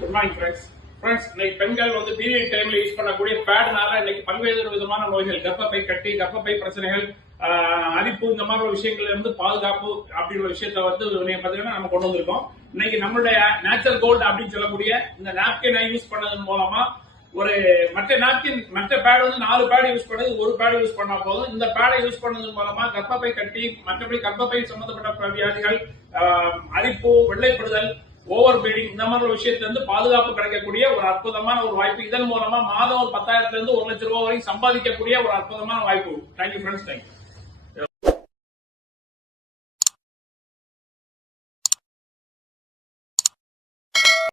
Good morning friends இன்னைக்கு பெண்கள் period டைம்ல யூஸ் பண்ணக்கூடிய பேட்னால இன்னைக்கு பல்வேறு விதமான நோய்கள், கர்ப்பப்பை கட்டி, கர்ப்பப்பை பிரச்சனைகள், அரிப்பு, இந்த மாதிரி விஷயங்கள்ல இருந்து பாதுகாப்பு அப்படின்ற விஷயத்த பாத்தீங்கன்னா நம்ம கொண்டு வந்திருக்கோம். இன்னைக்கு நம்மளுடைய நேச்சுரல் கோல்டு அப்படின்னு சொல்லக்கூடிய இந்த நாப்கினை யூஸ் பண்ணதன் மூலமா ஒரு மற்ற பேட் 4 பேட் யூஸ் பண்ணது, ஒரு பேட் யூஸ் பண்ணா போதும். இந்த பேடை யூஸ் பண்ணதன் மூலமா கர்ப்பப்பை கட்டி, மற்றபடி கர்ப்பப்பை சம்பந்தப்பட்ட வியாதிகள், அரிப்பு, வெள்ளைப்படுதல், ஓவர் பீடிங், இந்த மாதிரி விஷயத்துல பாதுகாப்பு கிடைக்கக்கூடிய ஒரு அற்புதமான ஒரு வாய்ப்பு. இதன் மூலமா மாதம் ஒரு 10,000 இருந்து 1 லட்சம் ரூபாய் வரை சம்பாதிக்கக்கூடிய ஒரு அற்புதமான வாய்ப்பு. Thank you friends. தேங்க்யூ.